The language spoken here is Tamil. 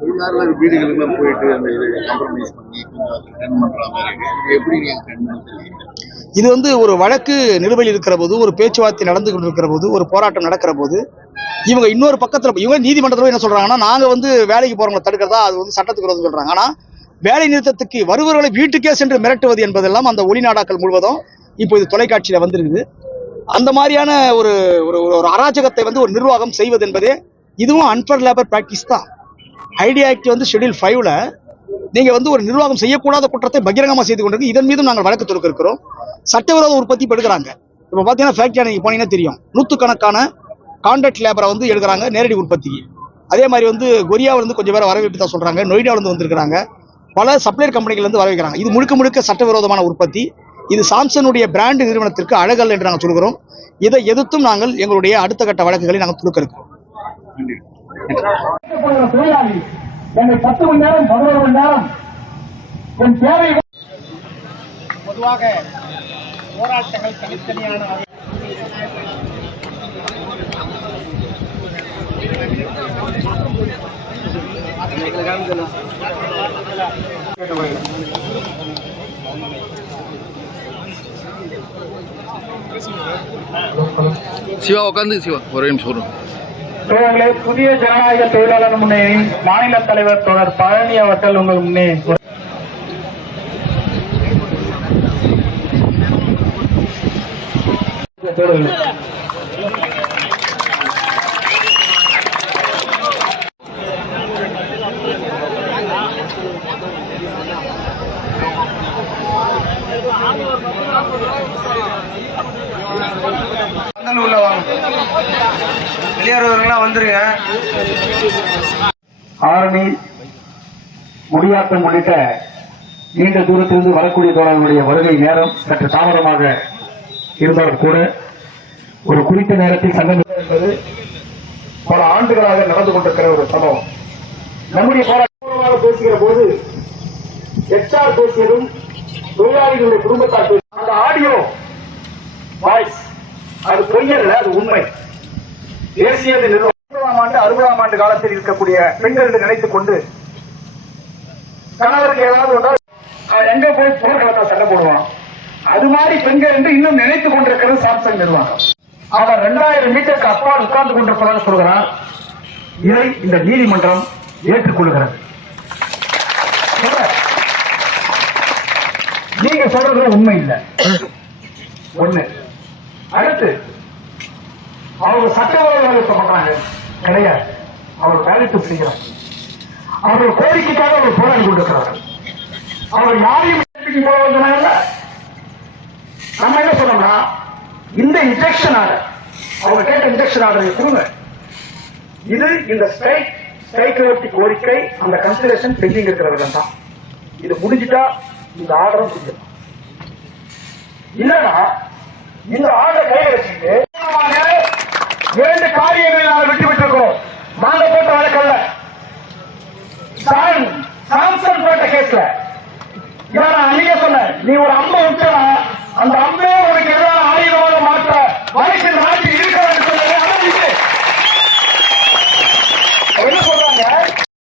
தொழிலாளர் வீடுகளுக்கு போயிட்டு அந்த இது காம்ப்ரமைஸ் பண்ணி கொஞ்சம் பண்ற மாதிரி இருக்கு. எப்படி இது வந்து ஒரு வழக்கு நிலுவையில் இருக்கிற போது ஒரு பேச்சுவார்த்தை நடந்து கொண்டிருக்கிற போது ஒரு போராட்டம் நடக்கிற போது இவங்க இன்னொரு பக்கத்தில் இவங்க நீதிமன்றத்தில் என்ன சொல்றாங்கன்னா நாங்க வந்து வேலைக்கு போறவங்களை தடுக்கிறதா அது வந்து சட்டத்துக்கு வந்து சொல்றாங்க. ஆனா வேலை நிறுத்தத்துக்கு வருபவர்களை வீட்டுக்கே சென்று மிரட்டுவது என்பதெல்லாம் அந்த ஒளிநாடாக்கள் முழுவதும் இப்போ இது தொலைக்காட்சியில வந்திருக்குது. அந்த மாதிரியான ஒரு ஒரு ஒரு அராஜகத்தை வந்து ஒரு நிர்வாகம் செய்வது என்பதே இதுவும் அன்பர் லேபர் பிராக்டிஸ் தான். ஐடி ஆக்ட் வந்து ஷெட்யூல் ஃபைவ்ல நீங்கள் வந்து ஒரு நிர்வாகம் செய்யக்கூடாத குற்றத்தை பகிரங்கமாக செய்து கொண்டிருக்கு. இதன் மீதும் நாங்கள் வழக்கு தொடுக்க இருக்கிறோம் சட்டவிரோத உற்பத்தி இப்போ எடுக்கிறாங்க இப்போ பார்த்தீங்கன்னா ஃபேக்டரி நீங்கள் போனீங்கன்னா தெரியும். நூற்றுக்கணக்கான கான்ட்ராக்ட் லேபரை வந்து எடுக்கிறாங்க நேரடி உற்பத்திக்கு. அதே மாதிரி வந்து கொரியாவிலேருந்து கொஞ்சம் பேர் வரவேற்பு தான் சொல்கிறாங்க நொய்டாவிலேருந்து வந்திருக்கிறாங்க. பல சப்ளையர் கம்பெனிகள் வரவேற்கிறாங்க. இது முழுக்க முழுக்க சட்டவிரோதமான உற்பத்தி. இது சாம்சனுடைய பிராண்டு நிறுவனத்திற்கு அழகல் என்று நாங்கள் சொல்கிறோம். இதை எதிர்த்தும் நாங்கள் எங்களுடைய அடுத்த கட்ட வழக்குகளை நாங்கள் கொடுக்க இருக்கிறோம். தொழிலாளி என்னை பத்து மணி நேரம் பதினோரு மணி நேரம் என் தேவை பொதுவாக போராட்டங்கள் தனித்தனியான சிவா உட்காந்து சிவா. ஒரே நிமிஷம். தோழர்களே புதிய ஜனநாயக தொழிலாளர் முன்னணியின் மாநில தலைவர் தொடர் பழனி அவர்கள் உங்கள் முன்னே தோழர்களே. வெளியேறவர்கள்லாம் வந்துருங்க. ஆரணி முடியாட்டம் உள்ளிட்ட நீண்ட தூரத்திலிருந்து வரக்கூடிய தோழர்களுடைய வருகை நேரம் சற்று தாமதமாக இருந்தாலும் கூட ஒரு குறித்த நேரத்தில் சங்கம் என்பது பல ஆண்டுகளாக நடந்து கொண்டிருக்கிற ஒரு சம்பவம். நம்முடைய போராட்டமாக பேசுகிற போது எச்ஆர் பேசியதும் தொழிலாளிகளுடைய குடும்பத்தார் அந்த ஆடியோ வாய்ஸ் அது பொய்யல்ல அது உண்மை. தேசிய அறுபதாம் ஆண்டு அறுபதாம் ஆண்டு காலத்தில் இருக்கக்கூடிய பெண்கள் என்று நினைத்துக் கொண்டு கணவருக்கு ஏதாவது ஒன்றால் அவன் எங்க போய் போர்க்களத்தை சண்டை போடுவான்? அது மாதிரி பெண்கள் என்று இன்னும் நினைத்துக் கொண்டிருக்கிறது சாம்சங் நிர்வாகம். அவன் ரெண்டாயிரம் மீட்டருக்கு அப்பால் உட்கார்ந்து கொண்டிருப்பதாக சொல்கிறார். இதை இந்த நீதிமன்றம் ஏற்றுக்கொள்கிறது. நீங்க சொல்றது உண்மை இல்லை. ஒண்ணு. அடுத்து அவங்க சட்டவிரோத பண்றாங்க கிடையாது. அவர் வேலைக்கு செய்கிறார் அவர்கள் கோரிக்கைக்காக அவர் போராடி கொண்டிருக்கிறார்கள். அவர் யாரையும் எதிர்த்து வந்தனால நம்ம என்ன சொல்றோம்னா இந்த இன்ஜெக்ஷன் ஆர்டர் அவங்க கேட்ட இன்ஜெக்ஷன் ஆர்டர் கொடுங்க. இது இந்த ஸ்ட்ரைக் ஸ்ட்ரைக் கோரிக்கை அந்த கன்சிடரேஷன் பெண்டிங் இருக்கிறவர்கள் தான். இது முடிஞ்சிட்டா இந்த ஆர்டரும் முடிஞ்சிடும். இல்லைன்னா இந்த ஆர்டர் கையில் வச்சுட்டு சாம்சன் போட்ட கேஸ்ல. இவன் நான் அன்னைக்கே சொன்னேன். நீ ஒரு அம்பை விட்டா அந்த